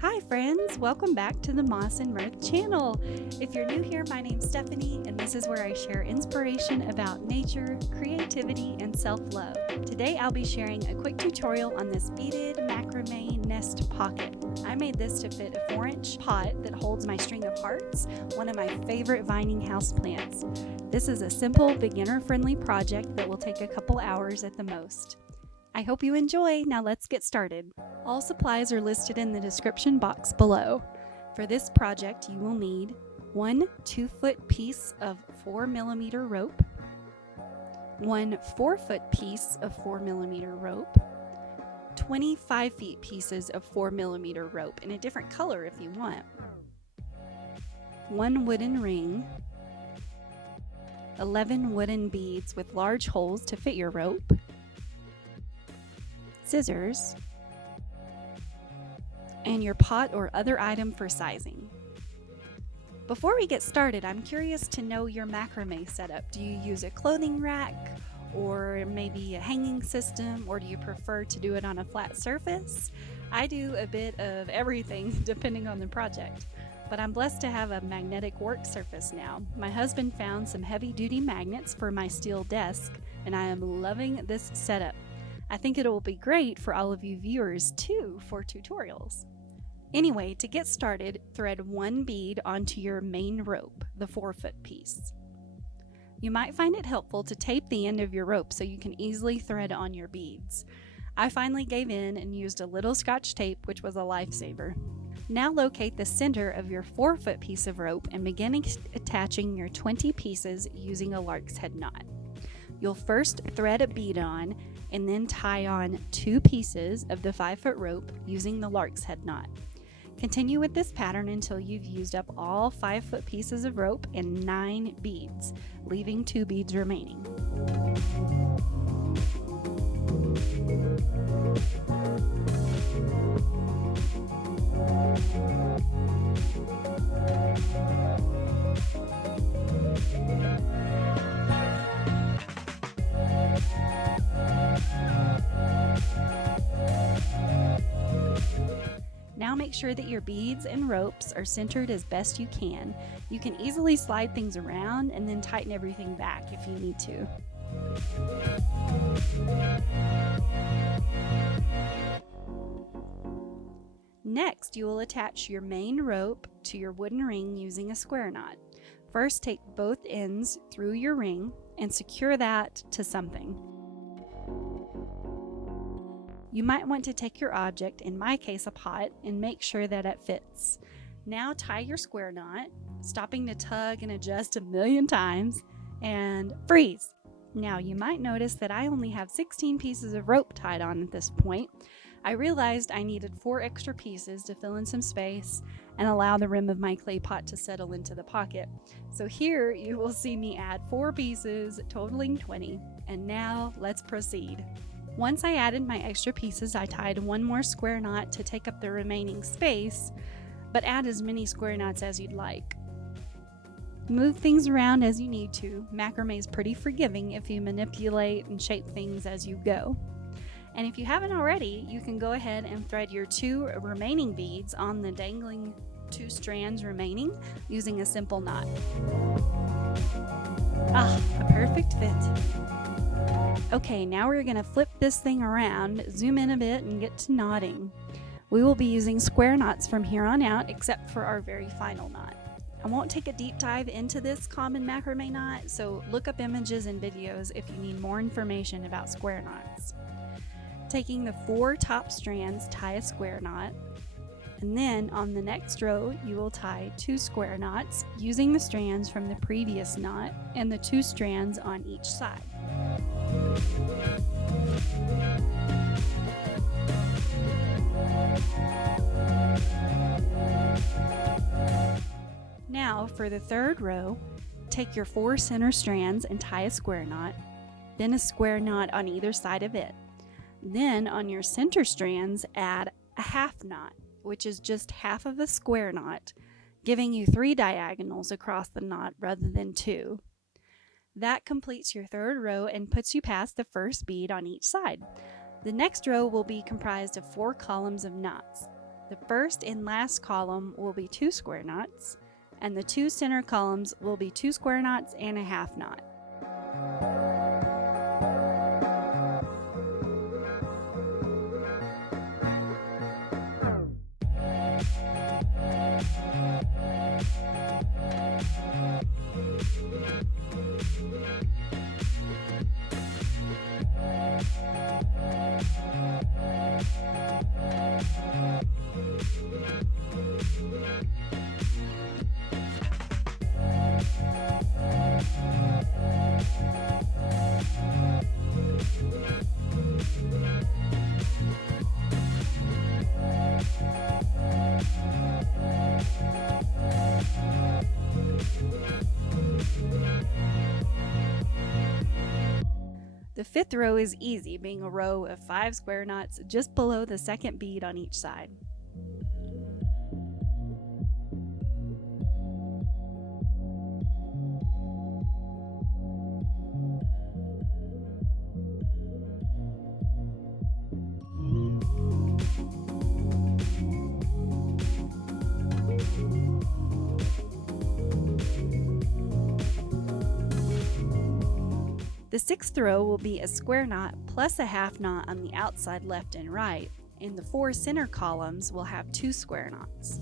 Hi friends, welcome back to the Moss and Mirth channel. If you're new here, my name's Stephanie and this is where I share inspiration about nature, creativity, and self-love. Today I'll be sharing a quick tutorial on this beaded macrame nest pocket. I made this to fit a 4-inch pot that holds my string of hearts, one of my favorite vining houseplants. This is a simple, beginner-friendly project that will take a couple hours at the most. I hope you enjoy. Now let's get started. All supplies are listed in the description box below. For this project, you will need one 2-foot piece of 4mm rope, one 4-foot piece of 4mm rope, 25 feet pieces of 4mm rope in a different color if you want, one wooden ring, 11 wooden beads with large holes to fit your rope, scissors, and your pot or other item for sizing. Before we get started, I'm curious to know your macrame setup. Do you use a clothing rack or maybe a hanging system, or do you prefer to do it on a flat surface? I do a bit of everything depending on the project, but I'm blessed to have a magnetic work surface now. My husband found some heavy-duty magnets for my steel desk, and I am loving this setup. I think it will be great for all of you viewers too for tutorials. Anyway, to get started, thread one bead onto your main rope, the 4-foot piece. You might find it helpful to tape the end of your rope so you can easily thread on your beads. I finally gave in and used a little scotch tape, which was a lifesaver. Now locate the center of your 4-foot piece of rope and begin attaching your 20 pieces using a lark's head knot. You'll first thread a bead on and then tie on 2 pieces of the 5-foot rope using the lark's head knot. Continue with this pattern until you've used up all 5-foot pieces of rope and 9 beads, leaving 2 beads remaining. Now make sure that your beads and ropes are centered as best you can. You can easily slide things around and then tighten everything back if you need to. Next, you will attach your main rope to your wooden ring using a square knot. First, take both ends through your ring and secure that to something. You might want to take your object, in my case a pot, and make sure that it fits. Now tie your square knot, stopping to tug and adjust a million times, and freeze. Now you might notice that I only have 16 pieces of rope tied on at this point. I realized I needed 4 extra pieces to fill in some space and allow the rim of my clay pot to settle into the pocket. So here you will see me add 4 pieces, totaling 20. And now let's proceed. Once I added my extra pieces, I tied one more square knot to take up the remaining space, but add as many square knots as you'd like. Move things around as you need to. Macrame is pretty forgiving if you manipulate and shape things as you go. And if you haven't already, you can go ahead and thread your 2 remaining beads on the dangling 2 strands remaining using a simple knot. A perfect fit. Okay, now we're going to flip this thing around, zoom in a bit, and get to knotting. We will be using square knots from here on out, except for our very final knot. I won't take a deep dive into this common macrame knot, so look up images and videos if you need more information about square knots. Taking the 4 top strands, tie a square knot, and then on the next row you will tie 2 square knots using the strands from the previous knot and the 2 strands on each side. Now for the 3rd row, take your 4 center strands and tie a square knot, then a square knot on either side of it. Then on your center strands, add a half knot, which is just half of a square knot, giving you 3 diagonals across the knot rather than 2. That completes your 3rd row and puts you past the first bead on each side. The next row will be comprised of 4 columns of knots. The first and last column will be 2 square knots, and the 2 center columns will be 2 square knots and a half knot. The fifth row is easy, being a row of 5 square knots just below the second bead on each side. The sixth row will be a square knot plus a half knot on the outside left and right, and the 4 center columns will have 2 square knots.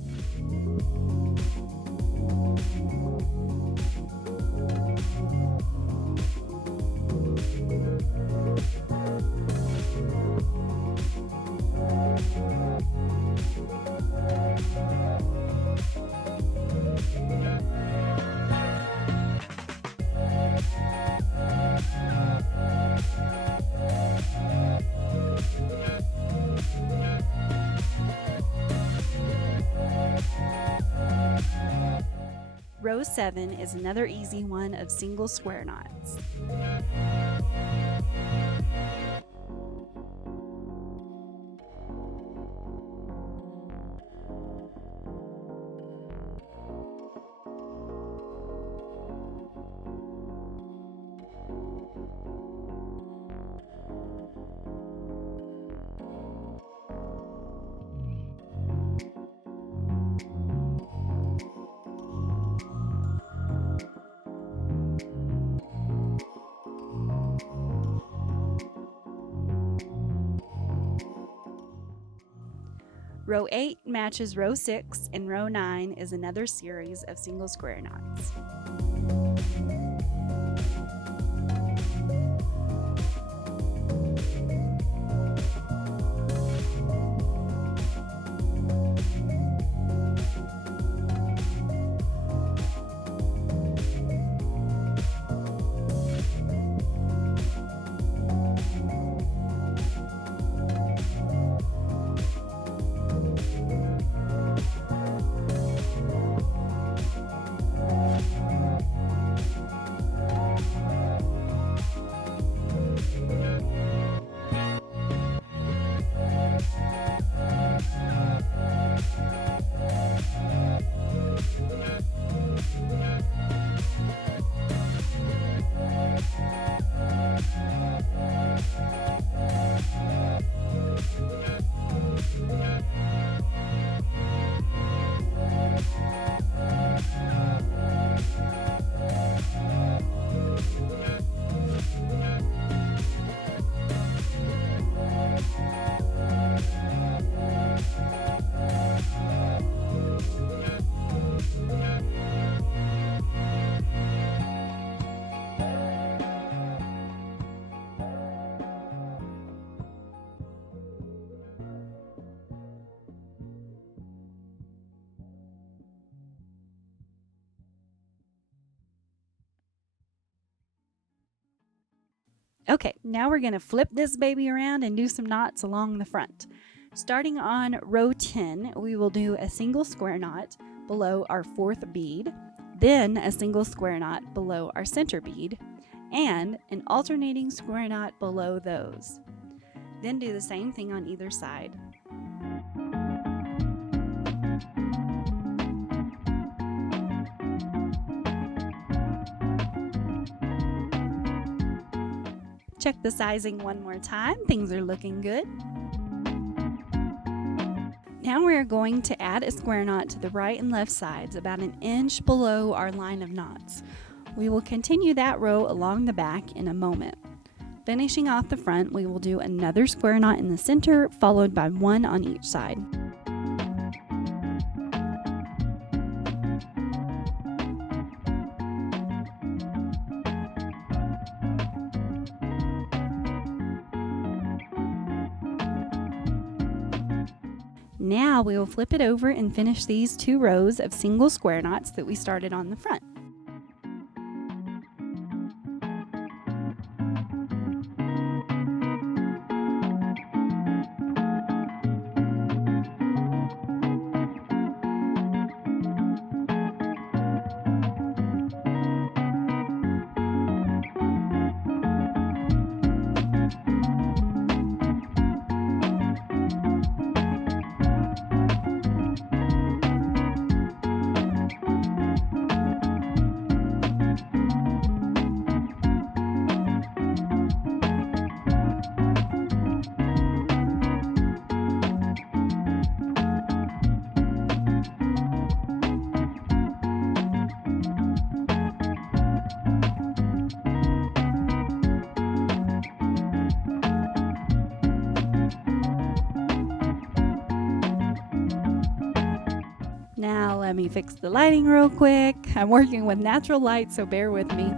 Row 7 is another easy one of single square knots. Row 8 matches row 6, and row 9 is another series of single square knots. Okay, now we're going to flip this baby around and do some knots along the front. Starting on row 10, we will do a single square knot below our 4th bead, then a single square knot below our center bead, and an alternating square knot below those. Then do the same thing on either side. Check the sizing one more time. Things are looking good. Now we're going to add a square knot to the right and left sides about an inch below our line of knots. We will continue that row along the back in a moment. Finishing off the front, we will do another square knot in the center, followed by one on each side. Now we will flip it over and finish these 2 rows of single square knots that we started on the front. Now let me fix the lighting real quick. I'm working with natural light, so bear with me.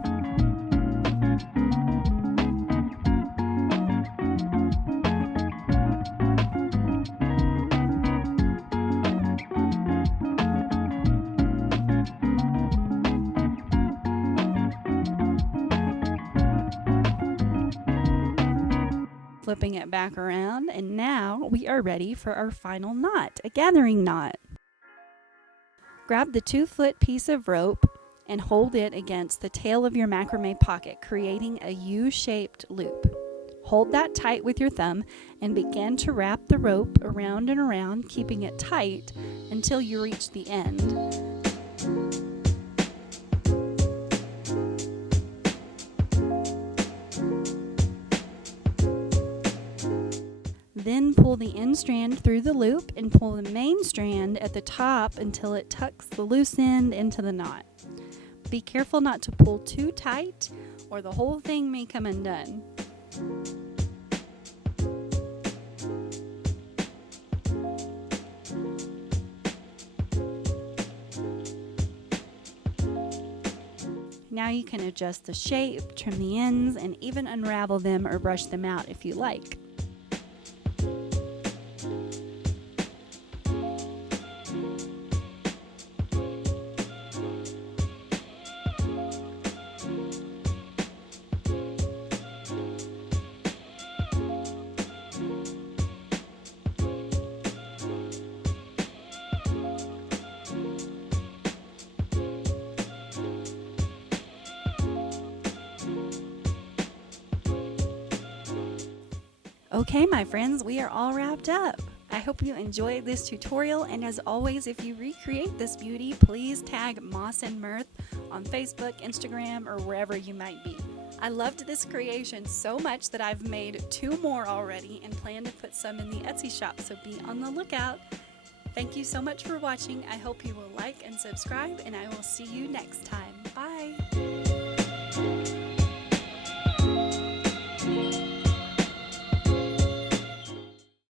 Flipping it back around, and now we are ready for our final knot, a gathering knot. Grab the 2-foot piece of rope and hold it against the tail of your macrame pocket, creating a U-shaped loop. Hold that tight with your thumb and begin to wrap the rope around and around, keeping it tight until you reach the end. Then pull the end strand through the loop and pull the main strand at the top until it tucks the loose end into the knot. Be careful not to pull too tight or the whole thing may come undone. Now you can adjust the shape, trim the ends, and even unravel them or brush them out if you like. Okay, my friends, we are all wrapped up. I hope you enjoyed this tutorial, and as always, if you recreate this beauty, please tag Moss Mirth on Facebook, Instagram, or wherever you might be. I loved this creation so much that I've made 2 more already and plan to put some in the Etsy shop, so be on the lookout. Thank you so much for watching. I hope you will like and subscribe, and I will see you next time.